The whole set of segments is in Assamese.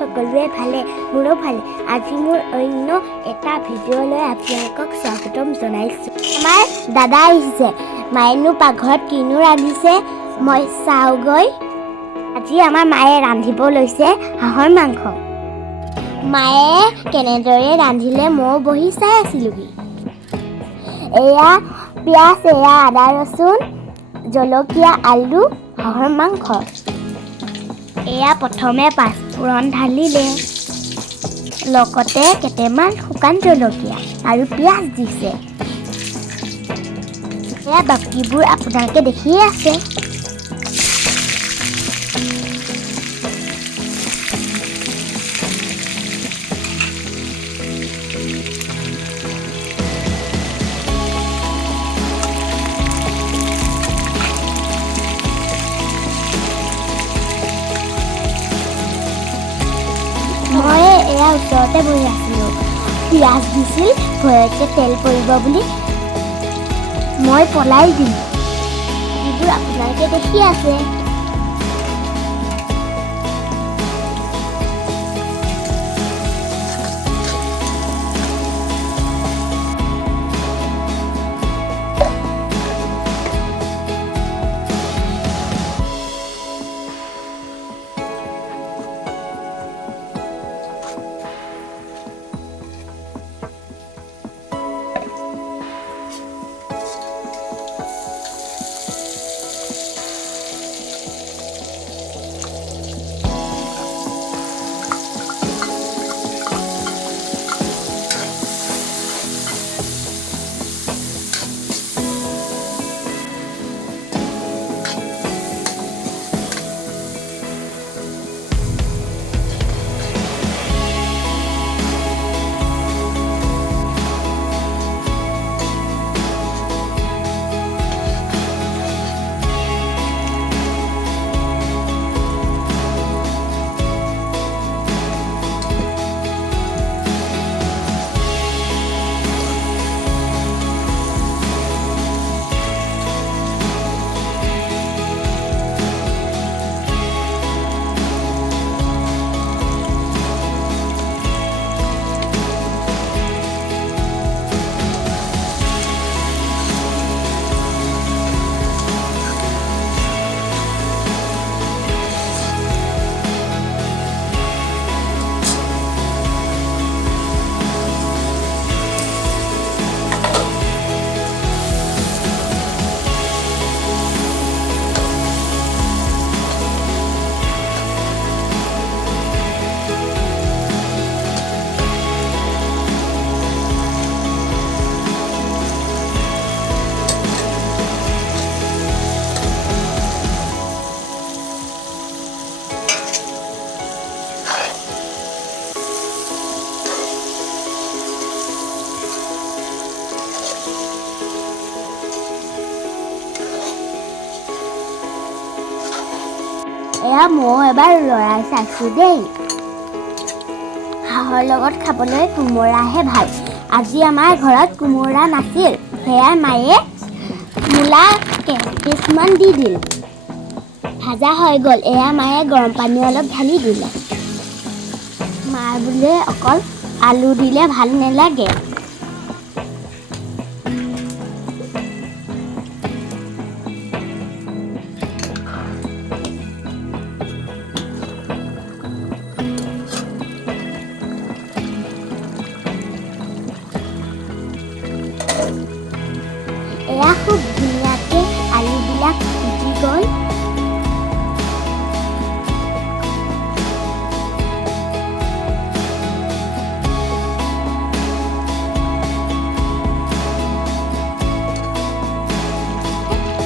সকলোৱে ভালে মোৰো ভালে আজি মোৰ অন্য এটা ভিডিঅ'লৈ আপোনালোকক স্বাগতম জনাইছোঁ। আমাৰ দাদা আহিছে, মায়েনো পাকঘৰত কিনো ৰান্ধিছে মই চাওঁগৈ। আজি আমাৰ মায়ে ৰান্ধিব লৈছে হাঁহৰ মাংস। মায়ে কেনেদৰে ৰান্ধিলে ময়ো বহি চাই আছিলোঁহি। এয়া পিঁয়াজ, এয়া আদা ৰচুন, জলকীয়া, আলু, হাঁহৰ মাংস। এয়া প্ৰথমে পাঁচফোৰণ ঢালিলে, লগতে কেইটামান শুকান জলকীয়া আৰু পিঁয়াজ দিছে। এয়া বাকীবোৰ আপোনালোকে দেখিয়ে আছে। মই এয়া ওচৰতে বহি আছিলোঁ। পিঁয়াজ দিছিল, ভয়তে তেল পৰিব বুলি মই পলাই দিলোঁ। যিবোৰ আপোনালোকে দেখি আছে। এয়া মই এবাৰ লৰাই চাইছোঁ দেই। হাঁহৰ লগত খাবলৈ কোমোৰাহে ভাল। আজি আমাৰ ঘৰত কোমোৰা নাছিল, সেয়া মায়ে মূলা কিছুমান দি দিল। ভাজা হৈ গ'ল। এয়া মায়ে গৰম পানী অলপ ঢালি দিলে। মায়ে বোলে অকল আলু দিলে ভাল নালাগে। এয়া খুব ধুনীয়াকৈ আলুবিলাক সিজি গ'ল।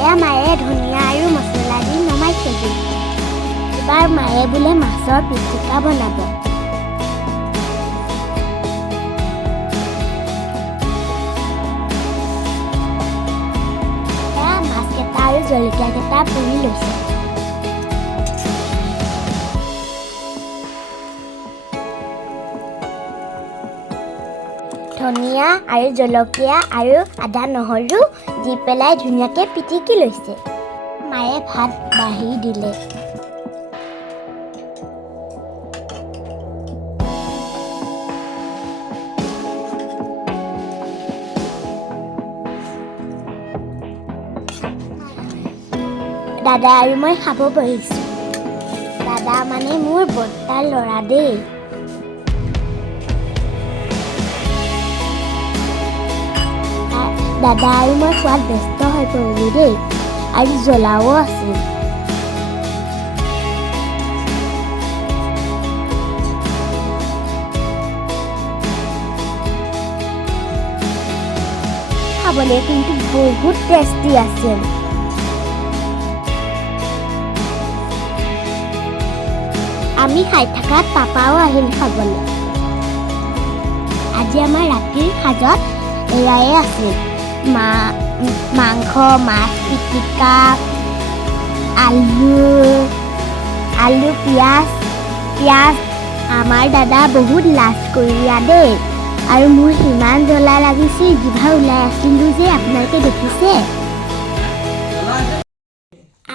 এয়া মায়ে ধনিয়া আৰু মছলা দি নমাই থৈ দিল। এইবাৰ মায়ে বোলে মাছৰ পিটিকা বনাব। আৰু জলকীয়াকেইটা পুৰি লৈছে। ধনিয়া আৰু জলকীয়া আৰু আদা নহৰু দি পেলাই ধুনীয়াকৈ পিটিকি লৈছে। মায়ে ভাত বাঢ়ি দিলে। দাদা আৰু মই খাব বহিছোঁ। দাদা মানে মোৰ বৰ্তাৰ ল'ৰা দেই। দাদা আৰু মই খোৱাত ব্যস্ত হৈ পৰিলোঁ দেই, আৰু জ্বলাও আছিল। খাবলৈ কিন্তু বহুত টেষ্টি আছিল। আমি খাই থকাত পাপাও আহিল খাবলৈ। আজি আমাৰ ৰাতিৰ সাজত এয়াই আছিল। মাংস, মাছ পিটিকা, আলু পিঁয়াজ। আমাৰ দাদা বহুত লাজ কৰিয়া দেই, আৰু মোৰ সিমান জ্বলা লাগিছিল, জিভা ওলাই আছিলোঁ যে আপোনালোকে দেখিছে।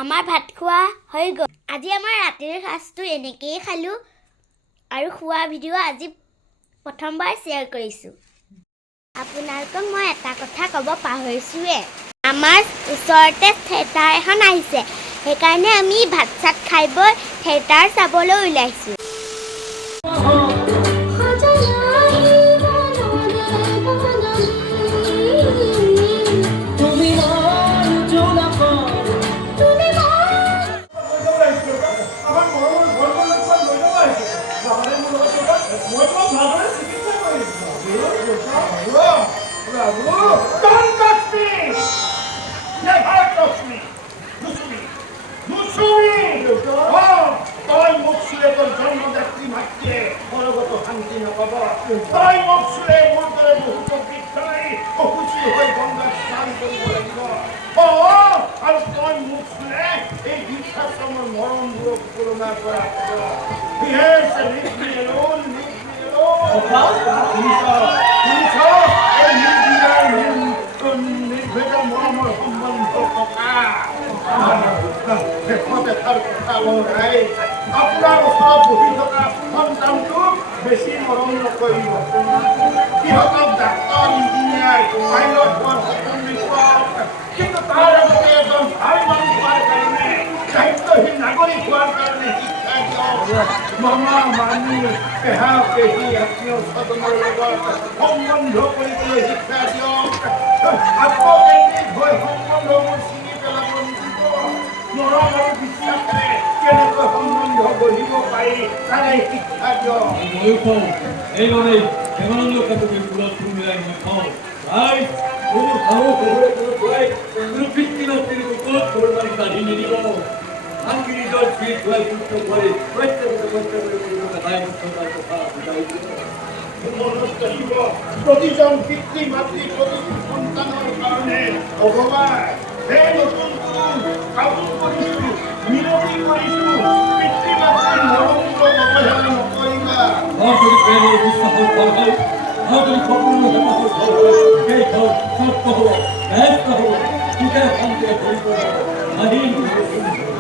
আমাৰ ভাত খোৱা হৈ গ'ল। আজি আমাৰ ৰাতিৰ সাজটো এনেকৈয়ে খালোঁ, আৰু খোৱা ভিডিঅ' আজি প্ৰথমবাৰ শ্বেয়াৰ কৰিছোঁ। আপোনালোকক মই এটা কথা ক'ব পাহৰিছোঁৱে। আমাৰ ওচৰতে থিয়েটাৰ এখন আহিছে, সেইকাৰণে আমি ভাত চাত খাই বৈ থিয়েটাৰ চাবলৈ ওলাইছোঁ। আপোনাৰ ওচৰত বহি থকা সন্তানটো বেছি মৰম নকৰিব। সিহঁতক ডাক্তৰ, ইঞ্জিনিয়াৰ, পাইলট হোৱাৰ সপোন দেখুৱাওক, কিন্তু তাৰ আগতে এজন ভাল মানুহ হোৱাৰ কাৰণে, দায়িত্বশীল নাগৰিক হোৱাৰ কাৰণে শিক্ষা দিয়ক। মামা মামী, পেহা পেহী, আত্মীয় স্বজনৰ লগত সম্বন্ধ কৰিবলৈ শিক্ষা দিয়ক। আত্মকেন্দ্ৰিক হৈ সম্বন্ধবোৰ ছিঙি পেলাব নিদিব। মৰম আৰু বিশ্বাসেৰে কেনেকৈ সম্বন্ধ গঢ়িব পাৰি তাৰে শিক্ষা দিয়ক। এইভাবেই প্রেমানন্দ ঠাকুরের পুরাতন মিলাই খাও ভাই কোনো ভালো খবরে কোনো খোয়াই কোনো পিতৃমাতৃর উপর করবার কাঢ়ি নিদিব। আনকি নিজৰ শীত খোৱাই যুক্ত কৰি প্ৰতিজন পিতৃ মাতৃ প্ৰতিটো সন্তানৰ কাৰণে ভগৱান সেই নতুন কাপোৰ কৰিছোঁ, মিনতি কৰিছোঁ, পিতৃ মাতৃৰ মৰমবোৰ অৱহেলা নকৰিবা। যদি প্ৰেমৰ বিশ্বাসৰ ফল হয়, যদি সম্পূৰ্ণ হেঁপাহৰ ফল হয়, সেই ফল সত্য হ'ব, ব্যস্ত হ'ব, সুখে শান্তিৰে ভৰি পৰিব।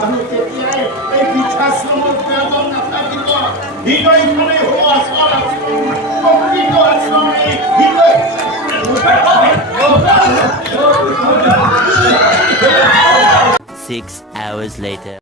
আৰু তেতিয়াই এই বৃদ্ধাশ্ৰমৰ প্ৰয়োজন নাথাকিব। হৃদয়খনে হ'ব আশ্ৰম, প্ৰকৃত আশ্ৰম এই হৃদয়। 6 hours later.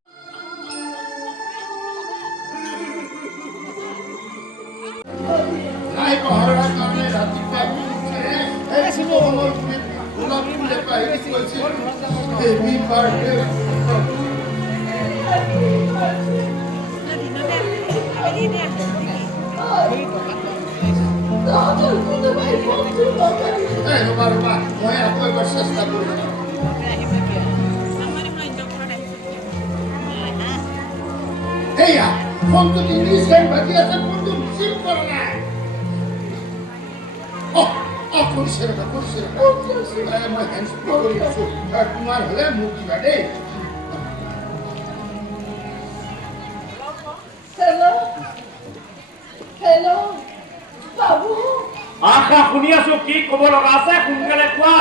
Eya, quanto di riserva di essere quanto si parla. Conserva. My hands are kumar hale muti bade. Hello, Babu. আশা শুনি আছো, কি ক'ব লগা আছে সোনকালে কোৱা।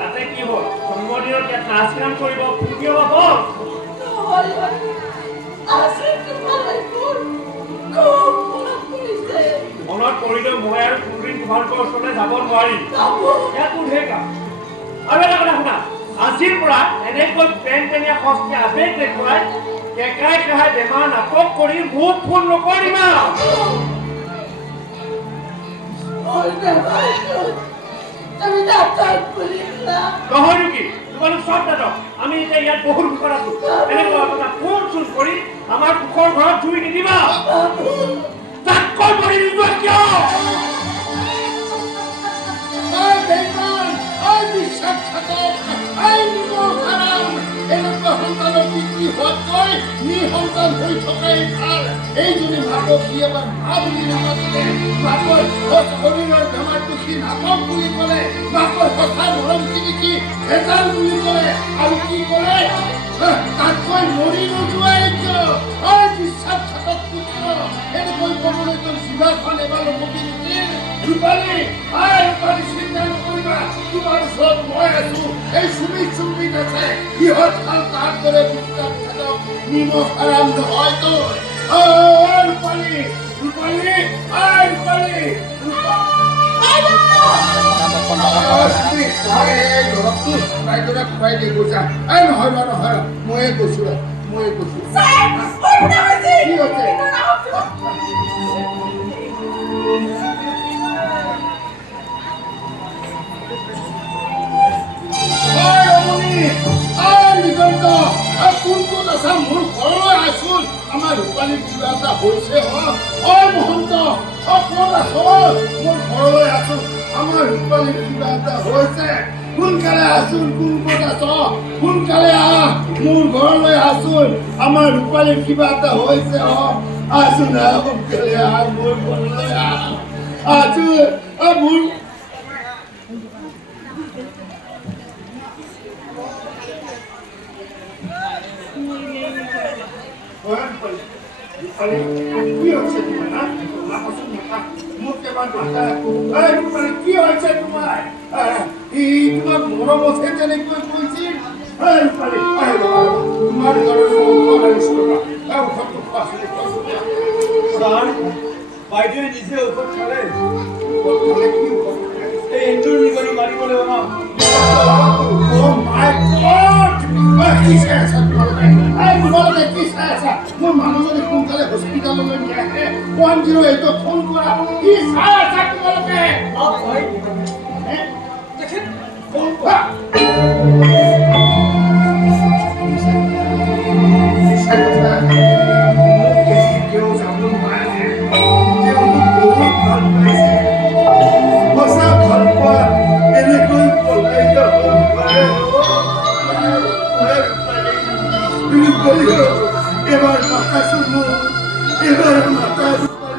তাতে কি হ'ল? জন্মদিনত ইয়াত নাচ গান কৰিব, ফূৰ্তি হ'ব। মনত পৰিলেও মই আৰু কোনদিন তোমালোকৰ ওচৰলৈ যাব নোৱাৰিম। ইয়াত কোন হে কাম আৰু এটা কথা শুনা, আজিৰ পৰা এনেকৈ পেন-পেনীয়া শক্তি আবেগ দেখুৱাই কেঁকাই কেহাই বেমাৰ নাটক কৰি মোক ফোন নকৰিবা। নহয় নেকি? তোমালোক চব নাটক। আমি এতিয়া ইয়াত বহুত দুখত আছো। এনেকুৱা কথা ফোন চোন কৰি আমাৰ দুখৰ ঘৰত জুই নিদিবা। তাতকৈ পৰি নোযোৱা কিয়? নিসন্তান হৈ থকাই ভাল। এইজনী মাকক সি এবাৰ মা বুলি নামাতিলে, মাকৰ শৰীৰৰ বেমাৰটো সি নাটক বুলি ক'লে, মাকৰ সঁচা মৰমখিনি সি ভেজাল বুলি ক'লে, আৰু কি ক'লে তাতকৈ মৰি নোযোৱাই কিয়? বিশ্বাসঘাতক পুত্ৰ, এনেকৈ ক'বলৈ তোৰ জিভাখন এবাৰ লপকি নিদিল। ৰূপালী, ৰূপালী চিন্তা নকৰিবা, তোমাৰ ওচৰত মই আছো। এই চুমিত আছে, সিহঁত খাল তাৰ দৰে বিশ্বাসঘাতক নিমখ আৰাম নহয়তো। ৰূপালী, ৰূপালী, ৰূপালী, নহয়, ময়ে কৈছো। কোনটোত আছা? মোৰ ঘৰলৈ আছোন। আমাৰ ৰূপালীৰ কিবা এটা হৈছে। মহন্ত, ক'ত আছ? মোৰ ঘৰলৈ আছো। আমাৰ ৰূপালীৰ কিবা এটা হৈছে। সোনকালে আছোন। কোনটোত আছ? সোনকালে আহ, মোৰ ঘৰলৈ আছোন। আমাৰ ৰূপালীৰ কিবা এটা হৈছে। আছোন, সোনকালে আহ, মোৰ ঘৰলৈ আহ। মোৰ কি হৈছে তোমাৰ? মোক এবাৰ মাতা। কি হৈছে তোমাৰ? তোমাক মৰমতহে তেনেকৈ কৈছিল। তোমাৰ বাইদেৱে নিজে ঔষধ খালে। কি এই এন্দুৰ নিগনি মাৰিবলৈ অনা মোৰ মানুহজনী সোনকালে হস্পিটাললৈ নিয়াহে। 108 ফোন কৰা। কি চাই আছা তোমালোকে? ফোন কৰা।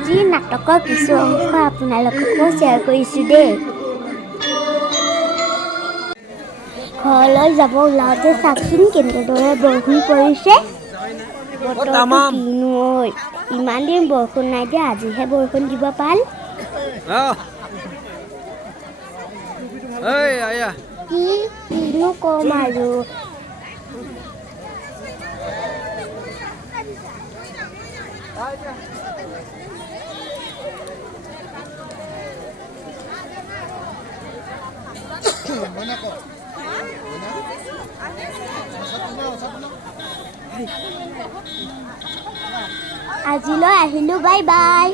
যি নাটকৰ কিছু অংশ আপোনালোককো শ্বেয়াৰ কৰিছোঁ দেই। ঘৰলৈ যাব ওলাওঁতে চাওকচোন কেনেদৰে বৰষুণ পৰিছে। বতৰটো কিনো ঐ, ইমান দিন বৰষুণ নাই দিয়া, আজিহে বৰষুণ দিব পাল। কিনো কম আৰু। আজিলৈ আহিলোঁ, বাই বাই।